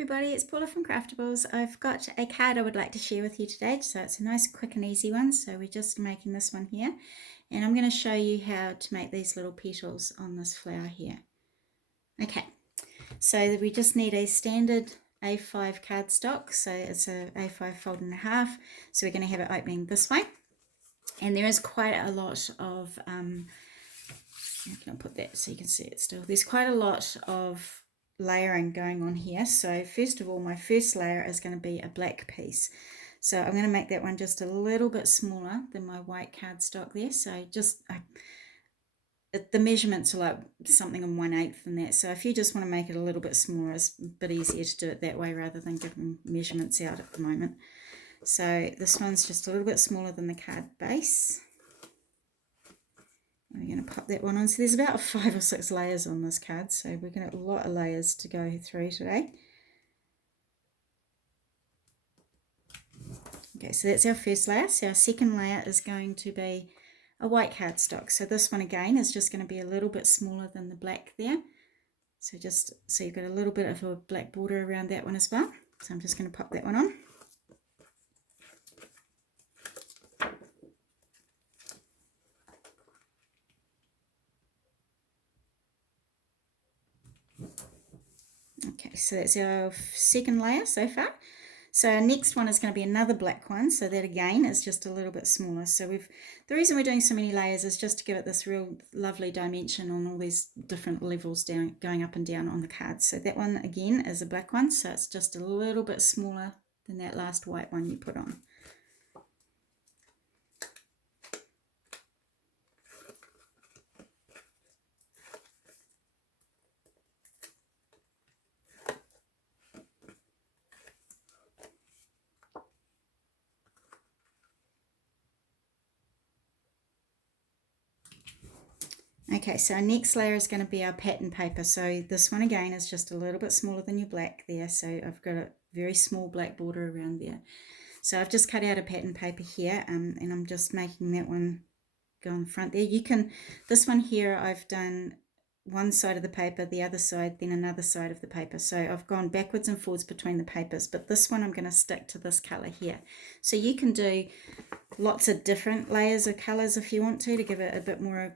everybody, it's Paula from Craftables. I've got a card I would like to share with you today, so it's a nice quick and easy one. So we're just making this one here, and I'm going to show you how to make these little petals on this flower here. Okay, so we just need a standard A5 cardstock, so it's a A5 fold and a half, so we're going to have it opening this way. And there is quite a lot of, I'll put that so you can see it still. There's quite a lot of layering going on here. So first of all, my first layer is going to be a black piece. So I'm going to make that one just a little bit smaller than my white cardstock there. So just the measurements are like something in 1/8 than that. So if you just want to make it a little bit smaller, it's a bit easier to do it that way rather than giving measurements out at the moment. So this one's just a little bit smaller than the card base. We're going to pop that one on. So there's about 5 or 6 layers on this card, so we're going to have a lot of layers to go through today. Okay, so that's our first layer. So our second layer is going to be a white cardstock. So this one again is just going to be a little bit smaller than the black there. So just so you've got a little bit of a black border around that one as well. So I'm just going to pop that one on. Okay, so that's our second layer so far. So our next one is going to be another black one, so that again is just a little bit smaller. So the reason we're doing so many layers is just to give it this real lovely dimension on all these different levels down, going up and down on the card. So that one again is a black one, so it's just a little bit smaller than that last white one you put on. Okay, so our next layer is going to be our pattern paper. So this one again is just a little bit smaller than your black there. So I've got a very small black border around there. So I've just cut out a pattern paper here, and I'm just making that one go on the front there. You can, this one here I've done one side of the paper, the other side, then another side of the paper. So I've gone backwards and forwards between the papers, but this one I'm going to stick to this color here. So you can do lots of different layers of colors if you want to give it a bit more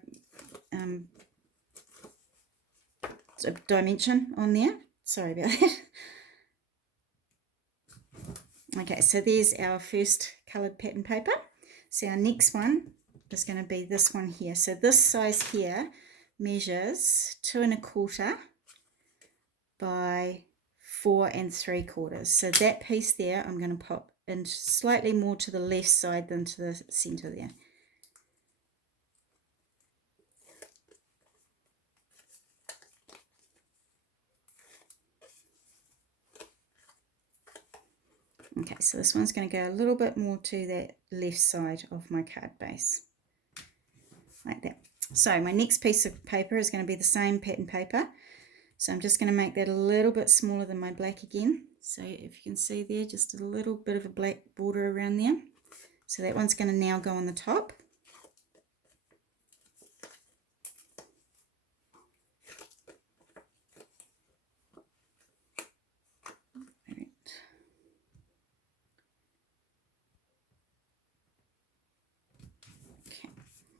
dimension on there. Sorry about that. Okay, so there's our first coloured pattern paper. So our next one is going to be this one here. So this size here measures 2 1/4 by 4 3/4. So that piece there I'm going to pop in slightly more to the left side than to the centre there. Okay, so this one's going to go a little bit more to that left side of my card base, like that. So my next piece of paper is going to be the same pattern paper. So I'm just going to make that a little bit smaller than my black again. So if you can see there, just a little bit of a black border around there. So that one's going to now go on the top.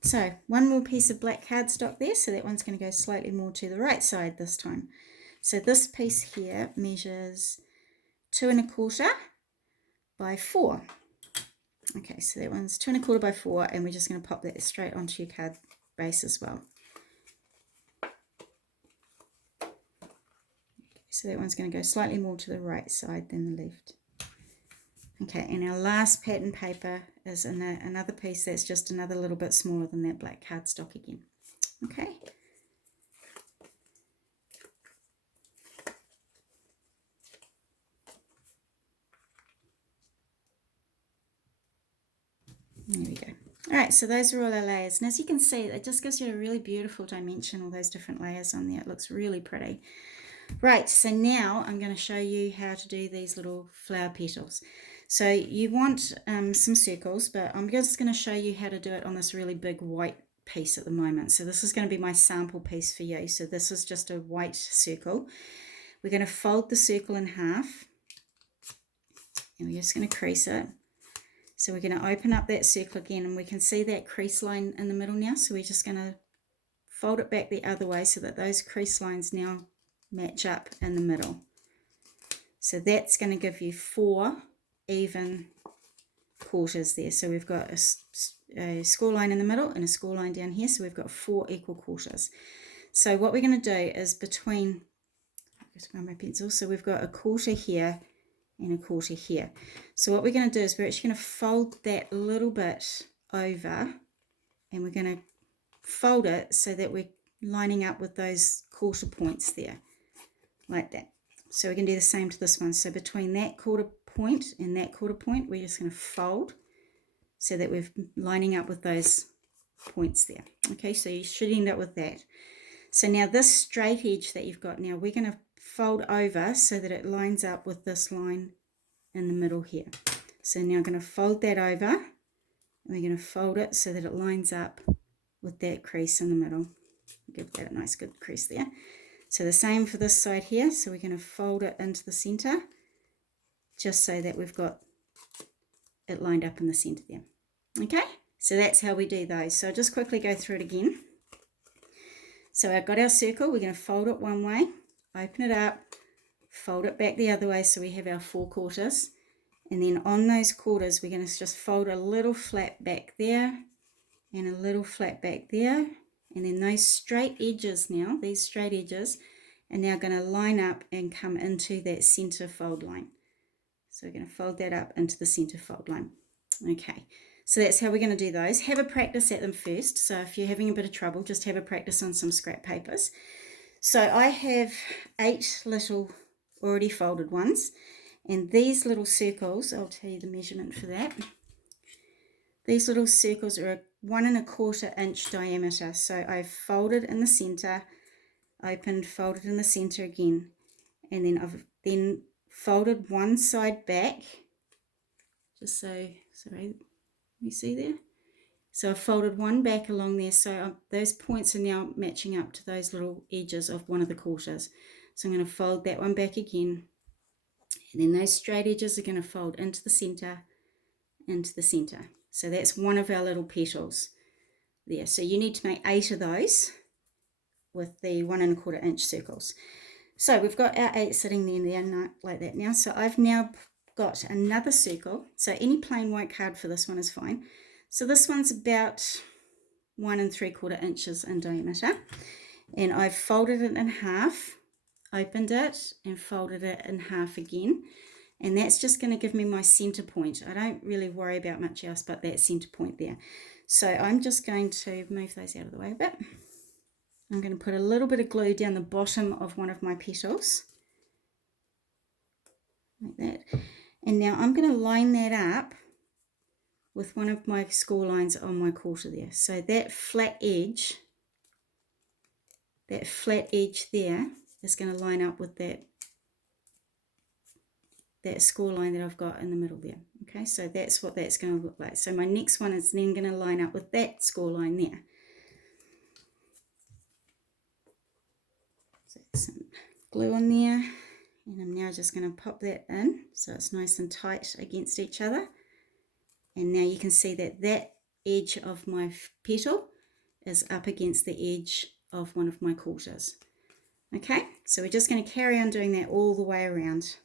So one more piece of black cardstock there, so that one's going to go slightly more to the right side this time. So this piece here measures 2 1/4 by 4. Okay, so that one's 2 1/4 by 4, and we're just going to pop that straight onto your card base as well. Okay, so that one's going to go slightly more to the right side than the left. Okay, and our last pattern paper is another piece that's just another little bit smaller than that black cardstock again. Okay. There we go. All right, so those are all our layers. And as you can see, it just gives you a really beautiful dimension, all those different layers on there. It looks really pretty. Right, so now I'm going to show you how to do these little flower petals. So you want some circles, but I'm just going to show you how to do it on this really big white piece at the moment. So this is going to be my sample piece for you. So this is just a white circle. we're going to fold the circle in half, and we're just going to crease it. So we're going to open up that circle again, and we can see that crease line in the middle now. So we're just going to fold it back the other way so that those crease lines now match up in the middle. So that's going to give you 4 even quarters there. So we've got a score line in the middle and a score line down here. So we've got 4 equal quarters. So what we're going to do is between, just grab my pencil, so we've got a quarter here and a quarter here. So what we're going to do is we're actually going to fold that a little bit over, and we're going to fold it so that we're lining up with those quarter points there, like that. So we can do the same to this one. So between that quarter point and that quarter point, we're just going to fold so that we're lining up with those points there. Okay, so you should end up with that. So now this straight edge that you've got now, we're going to fold over so that it lines up with this line in the middle here. So now I'm going to fold that over, and we're going to fold it so that it lines up with that crease in the middle. Give that a nice good crease there. So the same for this side here. So we're going to fold it into the center, just so that we've got it lined up in the center there. Okay, so that's how we do those. So I'll just quickly go through it again. So I've got our circle, we're going to fold it one way, open it up, fold it back the other way so we have our 4 quarters. And then on those quarters, we're going to just fold a little flat back there and a little flat back there. And then those straight edges now, these straight edges, are now going to line up and come into that center fold line. So we're going to fold that up into the center fold line. Okay. So that's how we're going to do those. Have a practice at them first. So if you're having a bit of trouble, just have a practice on some scrap papers. So I have 8 little already folded ones. And these little circles, I'll tell you the measurement for that. These little circles are 1 1/4 inch diameter. So I've folded in the center, opened, folded in the center again. And then I've then folded one side back. Just so, sorry. You see there? So I've folded one back along there, so those points are now matching up to those little edges of 1 1/4. So I'm going to fold that one back again, and then those straight edges are going to fold into the center, into the center. So that's one of our little petals there. So you need to make 8 of those with the 1 1/4 inch circles. So we've got our 8 sitting there like that now. So I've now got another circle. So any plain white card for this one is fine. So this one's about 1 3/4 inches in diameter, and I've folded it in half, opened it and folded it in half again, and that's just going to give me my center point. I don't really worry about much else but that center point there. So I'm just going to move those out of the way a bit. I'm going to put a little bit of glue down the bottom of one of my petals like that. And now I'm going to line that up with one of my score lines on my quarter there. So that flat edge there is going to line up with that score line that I've got in the middle there. Okay, so that's what that's going to look like. So my next one is then going to line up with that score line there. So some glue on there. And I'm now just going to pop that in so it's nice and tight against each other. And now you can see that that edge of my petal is up against the edge of one of my quarters. Okay, so we're just going to carry on doing that all the way around.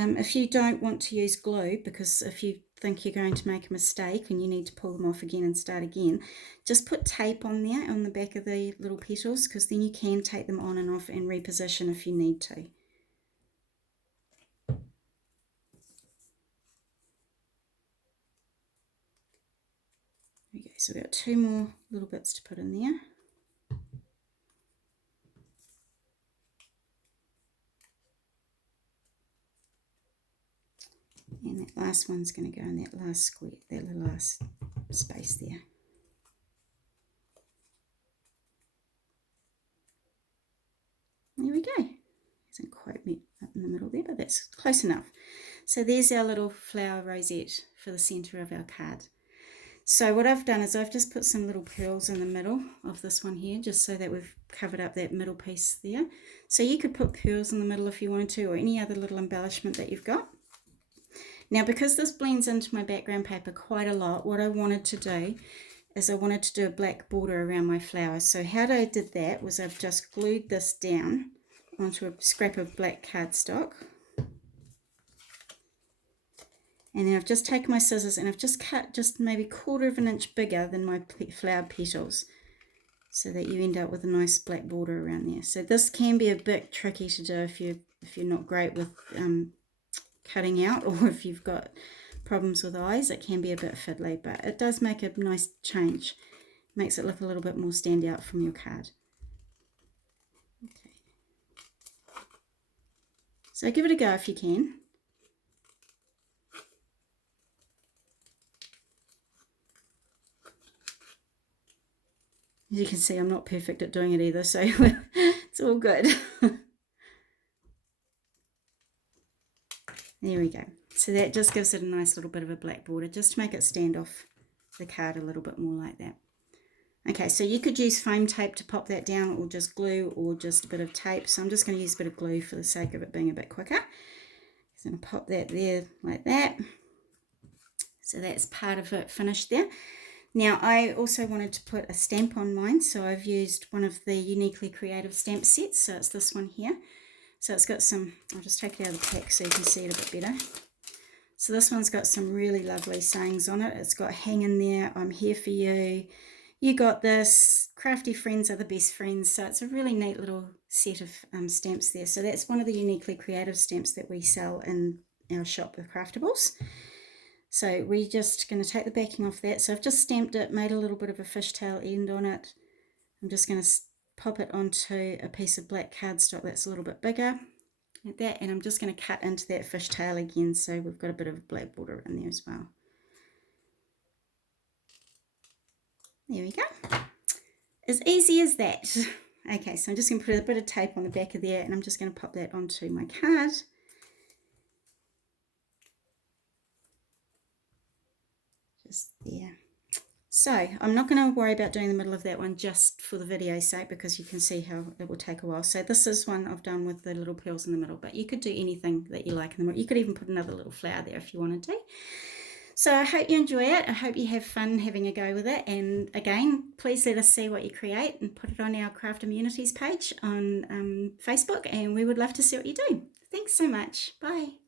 If you don't want to use glue, because if you think you're going to make a mistake and you need to pull them off again and start again, just put tape on there on the back of the little petals, because then you can take them on and off and reposition if you need to. Okay, so we've got 2 more little bits to put in there. And that last one's going to go in that last square, that little last space there. There we go. Doesn't quite meet up in the middle there, but that's close enough. So there's our little flower rosette for the centre of our card. So what I've done is I've just put some little pearls in the middle of this one here, just so that we've covered up that middle piece there. So you could put pearls in the middle if you wanted to, or any other little embellishment that you've got. Now, because this blends into my background paper quite a lot, what I wanted to do is I wanted to do a black border around my flowers. So how I did that was I've just glued this down onto a scrap of black cardstock. And then I've just taken my scissors and I've just cut just maybe 1/4 of an inch bigger than my flower petals, so that you end up with a nice black border around there. So this can be a bit tricky to do if you're not great with cutting out, or if you've got problems with eyes. It can be a bit fiddly, but it does make a nice change. Makes it look a little bit more stand out from your card. Okay. So give it a go if you can. As you can see, I'm not perfect at doing it either, so it's all good. There we go. So that just gives it a nice little bit of a black border, just to make it stand off the card a little bit more like that. Okay, so you could use foam tape to pop that down, or just glue, or just a bit of tape. So I'm just going to use a bit of glue for the sake of it being a bit quicker. So I'm going to pop that there like that. So that's part of it finished there. Now I also wanted to put a stamp on mine, so I've used one of the Uniquely Creative stamp sets. So it's this one here. So it's got some, I'll just take it out of the pack so you can see it a bit better. So this one's got some really lovely sayings on it. It's got hang in there, I'm here for you, you got this, crafty friends are the best friends. So it's a really neat little set of stamps there. So that's one of the Uniquely Creative stamps that we sell in our shop with Craftables. So we're just going to take the backing off that. So I've just stamped it, made a little bit of a fishtail end on it. I'm just going to pop it onto a piece of black cardstock that's a little bit bigger, like that, and I'm just going to cut into that fishtail again, so we've got a bit of a black border in there as well. There we go. As easy as that. Okay, so I'm just going to put a bit of tape on the back of there, and I'm just going to pop that onto my card. Just there. So I'm not going to worry about doing the middle of that one just for the video's sake, because you can see how it will take a while. So this is one I've done with the little pearls in the middle, but you could do anything that you like in the middle. You could even put another little flower there if you wanted to. So I hope you enjoy it. I hope you have fun having a go with it. And again, please let us see what you create and put it on our Craft Immunities page on Facebook, and we would love to see what you do. Thanks so much. Bye.